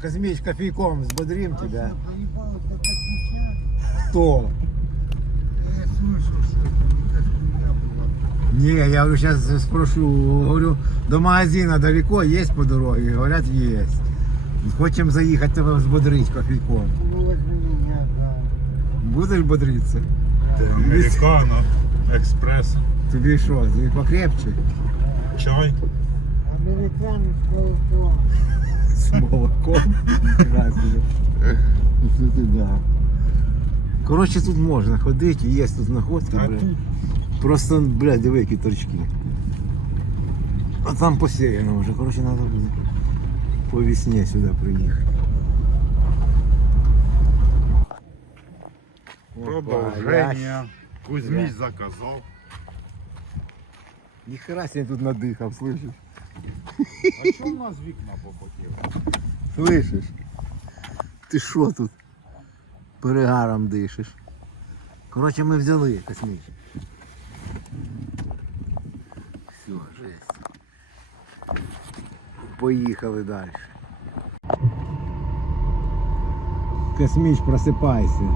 Казмич, кофейком взбодрим а тебя. Что? Не, я говорю, сейчас спрошу, говорю, до магазина далеко есть по дороге? Говорят, есть. Хочем заехать, тебя взбодрить кофейком. Будешь бодриться? Американо, экспресс. Тебе что, покрепче? Чай. Американо, с молоком да. <Разве. реш> короче, тут можно ходить, и есть тут находки, а бля. Просто, блядь, диви, які торчки. А там посеяно уже, короче, надо буде по весне сюда приехать. Продолжение. Кузьмич заказал. Ни себе тут надыхал, слышишь? а что у нас вікна попотіло? Слышишь? Ты что тут перегаром дышишь? Короче, мы взяли космичек. Все, жесть. Поехали дальше. Космич, просыпайся.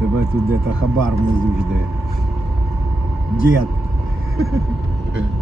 Тебе тут где-то хабар внизу ждет. Дед.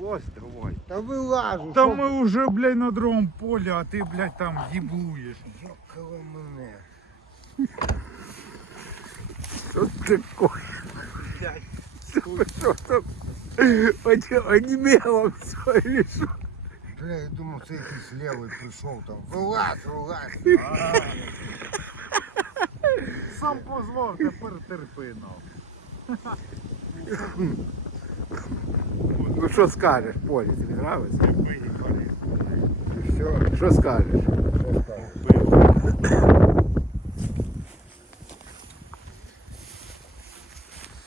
лось давай. Да вылажу. Да мы уже, блядь, на другом поле, а ты, блядь, там еблуешь. Ёкало мне. Что такое? Блядь. Онемело все или что? Бля, я думал, ты их из левой пришел там. Вылазь, вылазь. Сам позвал, теперь терпи, нахуй. Ну что скажешь, поле тебе нравится? Говорим, все, Что скажешь?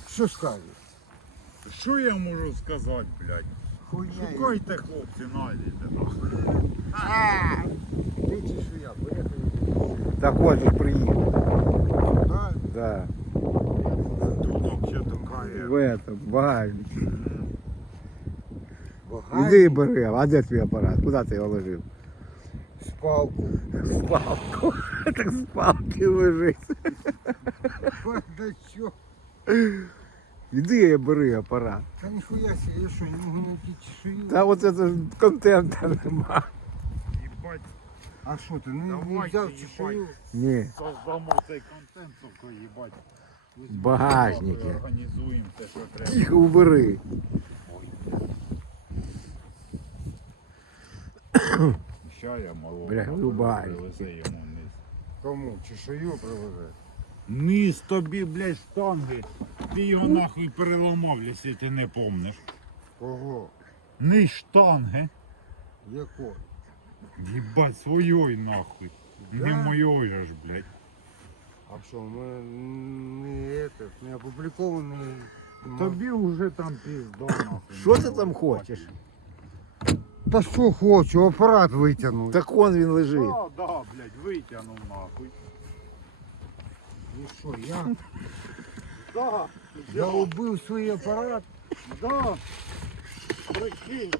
Что скажешь? Что я могу сказать, блядь? Шукайте, хлопцы, найдите. А -а -а. Видите, что я приехал? Да вот же Да? Да. Тут вообще такая... В этом, в Багайни... Иди и бери, а где твой аппарат? Куда ты его ложил? В палку. В палку. Так в палке лежит. Бардачок. Иди и бери аппарат. Да нихуя себе, я что, не могу найти тишину. Да вот это же контента нема. Ебать. А что ты, ну не взял тишину? Не. Создам вот этот контент только, ебать. Багажники. Организуем все, что треба. Тихо, убери. малого, бля, любая. Кому? Чешую привозить? Низ тобі, блядь, штанги. Ти його нахуй переломав, якщо ти не помниш. Кого? Низ штанги. Якої? Їбать, своєї нахуй. Да? Не моєї ж, блядь. А що, ми не, этот, не, не опубліковані. Тобі вже там піздо, нахуй. Що ти там хочеш? Да что хочу, аппарат вытянуть. Так он вин лежит. Да, да, блядь, вытянул нахуй. Ну что, я? да. Я взял... да, убил свой аппарат? Да. Прикинь.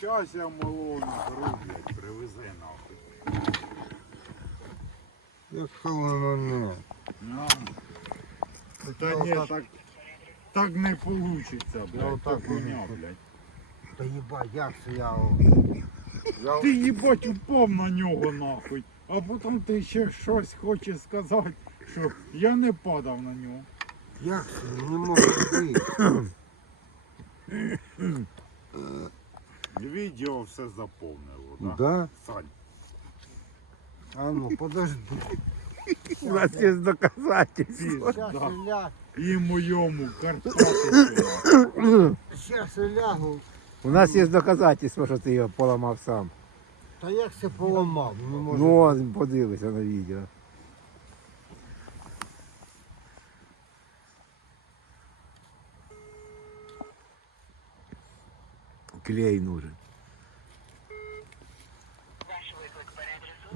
Сейчас я малого друга привезу нахуй. Я сказал, ну, ну, ну. Да нет. Так так не получится, я блядь. Вот так меня, уже... блядь. Да ебать, як це я. я... Ты ебать упав на нього нахуй. А потом ты еще что-то хочешь сказать, что я не падав на него. Як це? Не можу быть. Видео все заповнило, так? Да? да? Сань. А ну, подожди. У нас есть доказательства. Да. Сейчас, да. блядь. И моему Сейчас У нас есть доказательства, что ты ее поломал сам. Да как все поломал? Ну, то, может... ну подивися на видео. Клей нужен.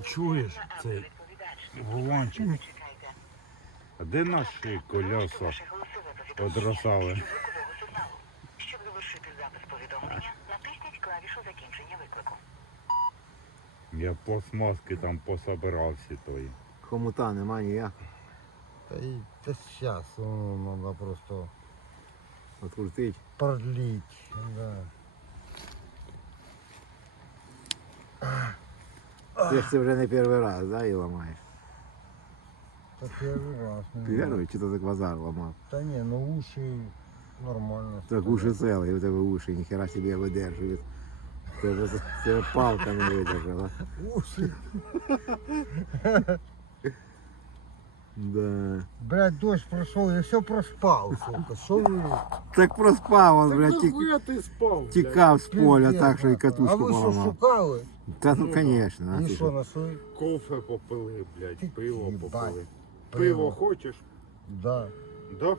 Чуешь? цей Вуланчик. А де наши колеса подросали. Я по смазке там пособирався тої. Кому не та нема ніяк. Та й та зараз треба просто открутить. Продлить. Да. Ти ж ты уже не первый раз, да, і ламаєш. Это первый раз. Что-то за глаза ломал. Да не, но ну уши нормально. Так уши целые, у вот тебя уши, ни хера себе выдерживают. Ты тебе палка не выдержала. Уши. Да. Блять, дождь прошел, я все проспал, сука. Что вы... Так проспал он, блядь, тик... спал, тикал блядь. с поля Пиздец, так, что и катушку поломал. А вы поломал. что, шукали? Да ну, ну конечно. Ну, а, что, на свой... Кофе попыли, блядь, пиво попыли. Пиво. пиво хочешь? Да. Да?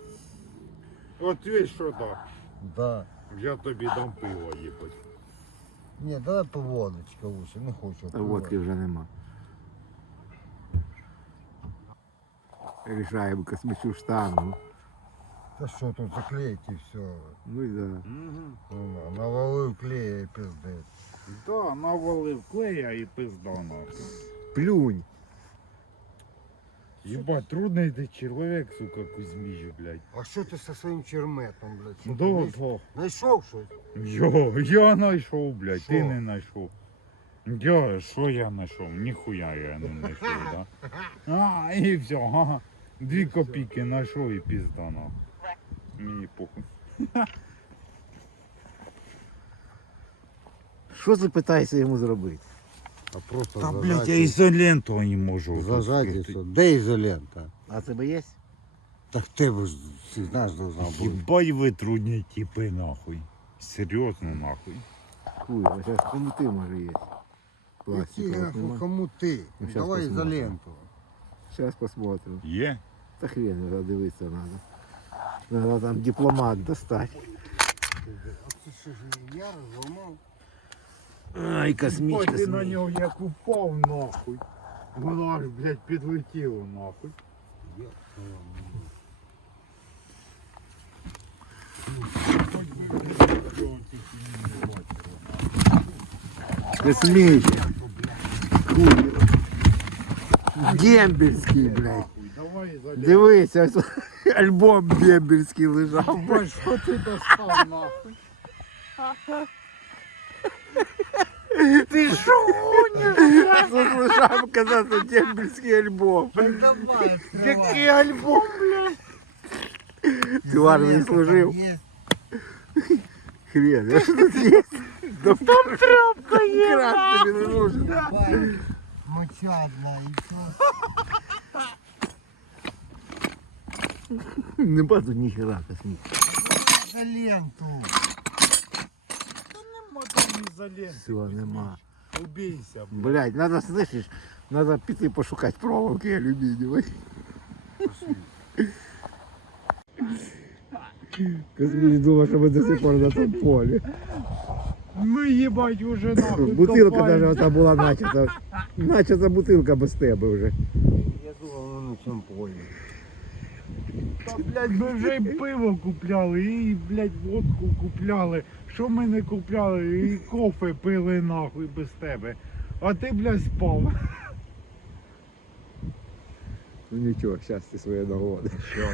Ответь да. что да. Да. Я тебе дам пиво ебать. Ні, давай поводочка лучше, не хочу. А водки вже вот, нема. Рішаємо космічну штангу. Да что тут, заклеїти все. Ну да. Угу. О, навалив клея і пиздець. Да, навалив клея и пизда Плюнь. Ебать, трудный ты человек, сука, Кузьмич, блядь. А що ты со своим черметом, блядь? Да, да. Нашел что Йо, я нашел, блядь, ты не найшов. Йо, що я нашел? Нихуя я не нашел, да? А, и все, ага. Две копейки нашел и ну. Мне похуй. Що ты пытаешься ему сделать? а просто Да, блядь, я а изоленту не могу. Зажать это. Да изолента. А ты бы есть? Так ты бы знаешь, должна быть. Ебать вы трудные типы, нахуй. Серьезно, нахуй. Хуй, а сейчас кому ты можешь есть? Пластика, Какие, нахуй, кому ты? Ну, Давай посмотрим. изоленту. Сейчас посмотрим. Есть? Yeah. Да хрен, надо надо. Надо там дипломат достать. я разломал? Ай, космичка Ой, космик, И пойди на нем я купал нахуй. Воно аж, блядь, підлетіло нахуй. Космичка. Хуй. Дембельский, блядь. блядь. Дивись, альбом Дембельский лежал. Боже, что ты достал нахуй? Ты шунишь! Слушай, шам казаться дембельский альбом. Ну, давай, Какие альбом, блядь? Да ты в армии служил. Хрен, я что ты тут ты есть? Там тропка есть. Крат, там там крат есть ну, давай. Моча одна, и что? На базу ни хера космическая. За ленту. Все, нема. Убейся, блядь. блядь. надо, слышишь, надо пить и пошукать проволоки алюминиевой. Казмич думал, что мы до сих пор на том поле. Мы ебать уже нахуй. бутылка даже вот там была начата. Начата бутылка без тебя уже. Я думал, на чем поле. Та блядь, ми вже й пиво купляли, і, блядь, водку купляли, що ми не купляли, і кофе пили нахуй без тебе. А ти, блядь, спав. Ну нічого, щас ти своє доводиш. Що?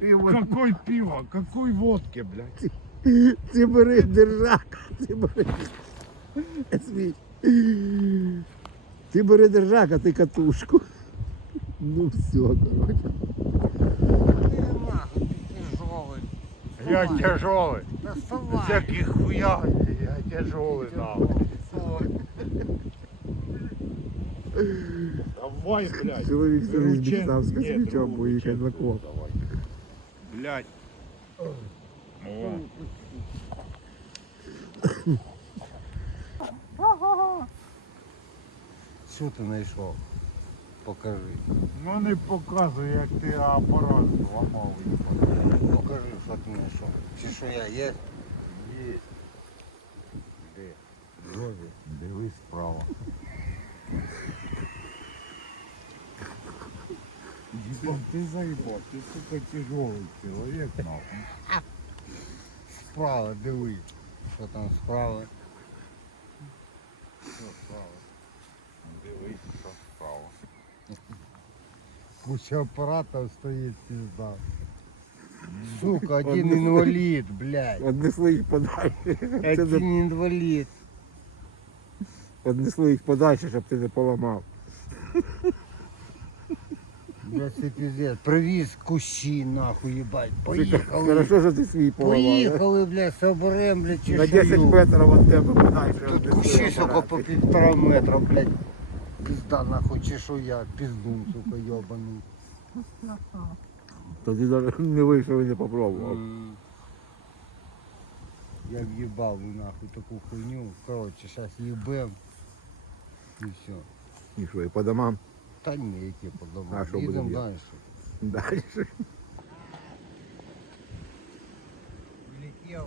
Пиво... Какой пиво, какой водки, блядь. Ти, ти бери держак, ти бери Ти бери держак, а ти катушку. Ну все, короче. Я тяжелый. Да Всяких хуя. Я тяжелый, ты да. Тяжелый. Ты, тяжелый. Давай, блядь. Человек с Узбекистанской с мечом будет Блядь. Что ты а -а -а -а. нашел? Покажи. Ну не показуй, як ти аппарат, по ламовый пока. Покажи, що Ты є? есть? Есть. Де? Розі. дивись справа. Дибан, ти, ти заебал, ты сука тяжелый человек, нахуй. Справа дивись. Что там справа? Що справа? Куча аппаратов стоит, пизда. Сука, один Одну инвалид, блядь. Отнесло их подальше. Один ты... инвалид. Отнесло их подальше, чтобы ты не поломал. Да ты пиздец. Привез кущи, нахуй, ебать. Поехали. Хорошо, что ты свои поломал. Поехали, блядь, соборем, блядь, чешую. На 10 метров от тебя подальше. Тут кущи, сука, по 1,5 метров, блядь пизда нахуй, чешуя, пиздун, сука, ебаный. Да ты даже не вышел и не попробовал. Я въебал бы нахуй такую хуйню. Короче, сейчас ебем. И все. И что, и по домам? Да не, я те, по домам. А что будем дальше? Дальше. Прилетел.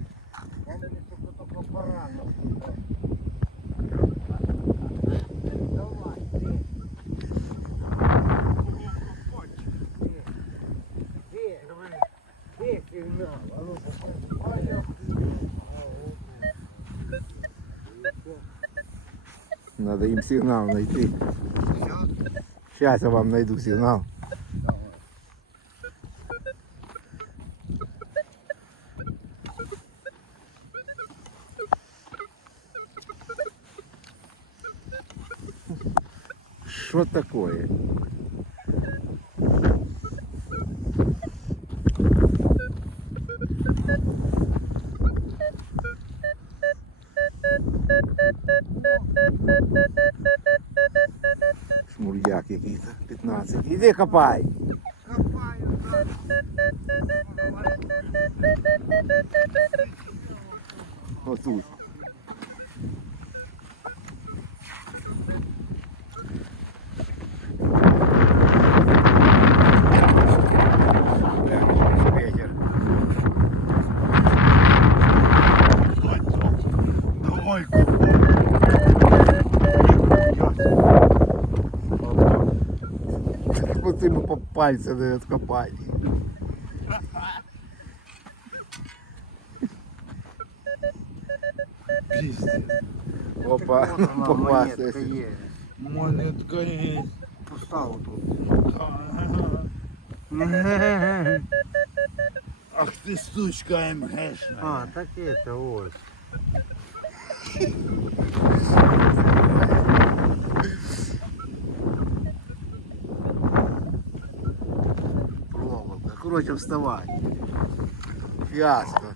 надо им сигнал найти. Сейчас я вам найду сигнал. Что такое? perder, capaz. пальцы дает копать. Пиздец. Опа, попался. Монетка есть. Пустала тут. Ах ты сучка МГшная. А, так это вот. Thank you. против вставать. Фиаско. О,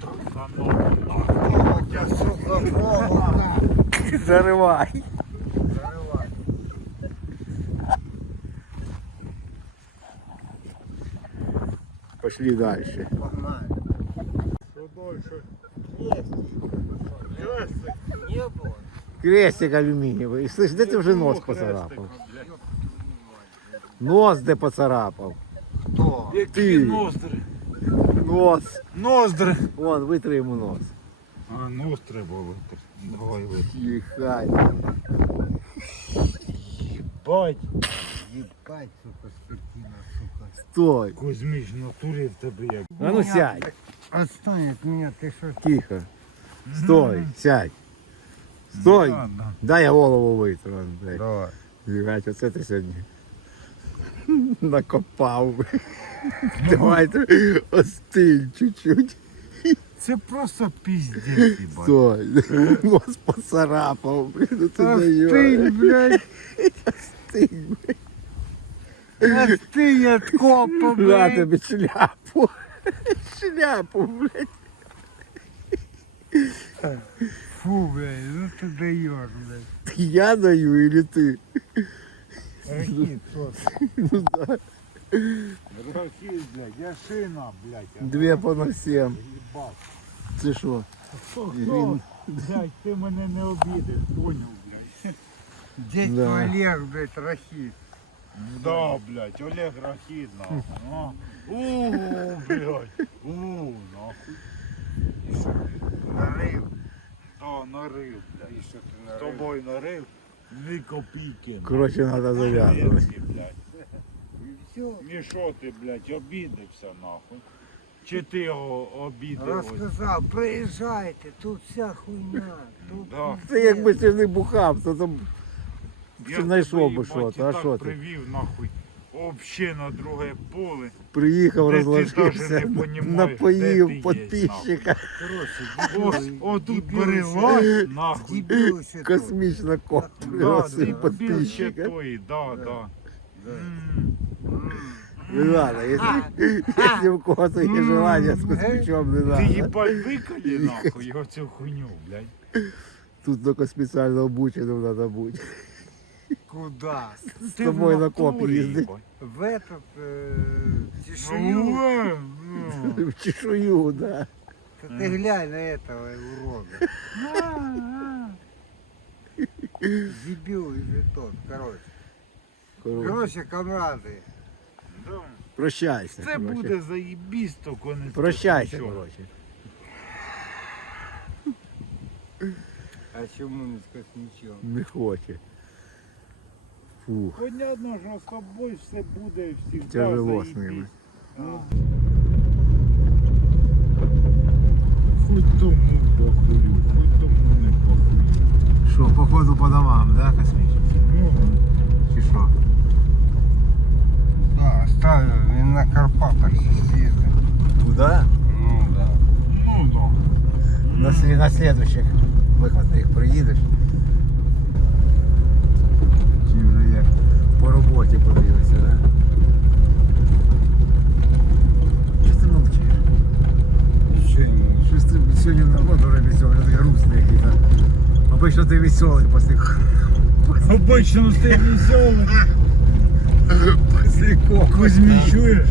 вот, за мной, вот, О, забрал, <зарывай. Зарывай. Пошли дальше. Крестик. Крестик. Крестик алюминиевый. И слышь, где ты уже нос поцарапал? Блядь. Нос где поцарапал? Як ты. ноздри. Нос. Ноздри. Вон, вытри ему нос. А, нос ну, треба вытри. Давай витри. Їхай. Єбать. Єбать, сука, спиртіна, сука. Стой. Кузьміч, натурі в тебе як. А, а ну сядь. Отстань от меня, ты что шо... Тихо. Стой, mm -hmm. сядь. Стой. Ну, Дай надо. я голову вытру, Блядь. Давай. Блядь, оце вот ти сегодня? накопав. Ну, Но... Давайте остынь чуть-чуть. Это -чуть. просто піздец, ебать. Ибо... Нос поцарапав, ну, блядь, ти даю. Остынь, блядь. Остынь, блядь. Остынь, я откопа, блядь. На тебе шляпу. Шляпу, блядь. Фу, блядь, ну ты даешь, блядь. Я даю или ты? Две по на семь. Ты что? ты меня не обидишь, понял, блядь. Дед да. Олег, блядь, рахид. Да, блядь, Олег рахит, нахуй. Ну. Ууу, блядь. Ууу, нахуй. Нарыв. Да, нарыв, блядь. Нарыв. С тобой нарыв. Не копійки. Короче, надо І Мішо ти, блядь. Все. Мішоти, блядь, обідився нахуй. Чи тут... ти обідався? Я сказав, приїжджайте, тут вся хуйня. Тут да. не, Ти якби ти не бухав, то там знайшов би що то, та, а що ти? Ти привів нахуй. вообще на другое поле. Приехал, разложился, напоил подписчика. О, тут перелаз, нахуй. Космично кот привез и подписчика. Да, да. Ну ладно, если, у кого-то есть желание с космичом, не надо. Ты ебать выкали нахуй, его всю хуйню, блядь. Тут только специально обученным надо быть куда? С Ты тобой на копе ездить. В этот... Э, чешую. В, в чешую, да. Ты глянь на этого урода. Зебил и жетон, короче. Короче, короче Прощайся. Это будет заебись только. Не Прощайся, короче. А чему не сказать ничего? Не хочет. Фух. одно же, а будет всегда Тяжело заебись. с ним. А. Хоть тому похую, хоть Что, походу по домам, да, космический? Ну. Угу. что? Да, ставим на Карпатах съездим. Куда? Ну да. Туда. Ну на, да. На, на следующих выходных приедешь? веселый после обычно ну, ты веселый после кок возмещуешь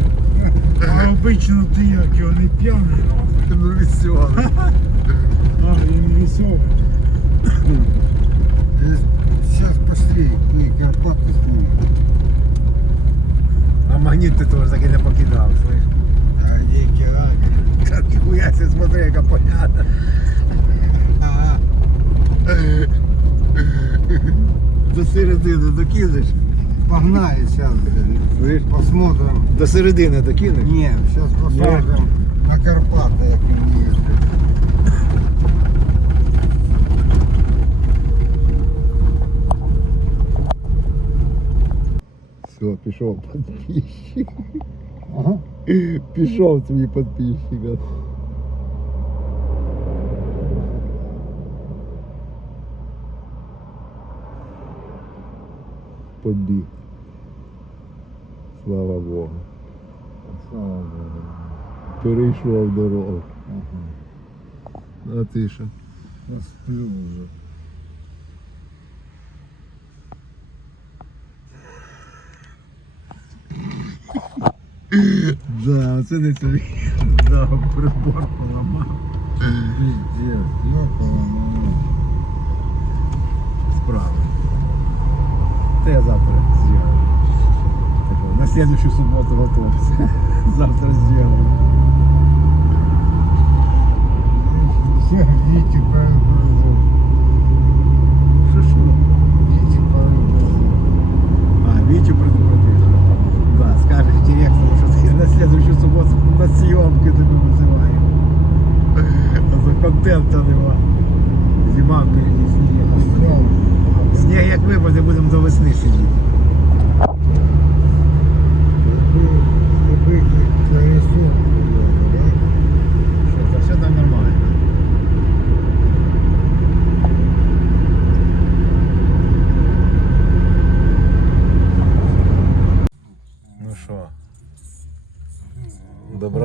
а обычно ты яркий он и пьяный но ну, веселый а и не веселый сейчас пошли и карпаты сниму а магнит ты тоже так и не покидал слышь а да, Как керамика нихуя себе смотри как понятно до середины докинешь. Погнали сейчас, блин. Посмотрим. До середины докинешь? Нет, сейчас посмотрим Нет. на Карпаты, как они ездят. Все, пошел подписчик. Ага. Пошел твой подписчик. Господи. Слава Богу. Слава Богу. Перейшов дорогу. Ага. Uh -huh. А ти що? Я сплю вже. Да, оце не тобі. Да, прибор поламав. Пиздец, я поламав. Справа. Это я завтра это сделаю. Такое, на следующую субботу вот, вот. завтра сделаю.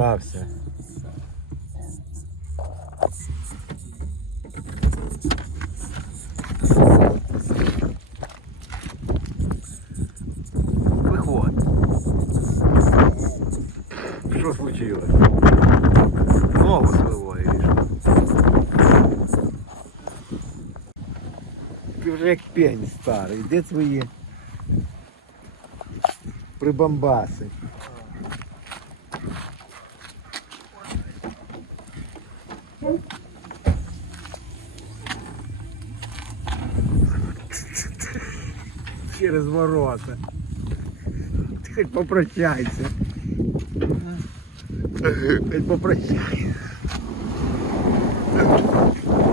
Расслабься. Выход. Нет. Что случилось? Ногу свело или что? пень старый. Где твои прибамбасы? через ворота. Ты хоть попрощайся. Хоть попрощайся.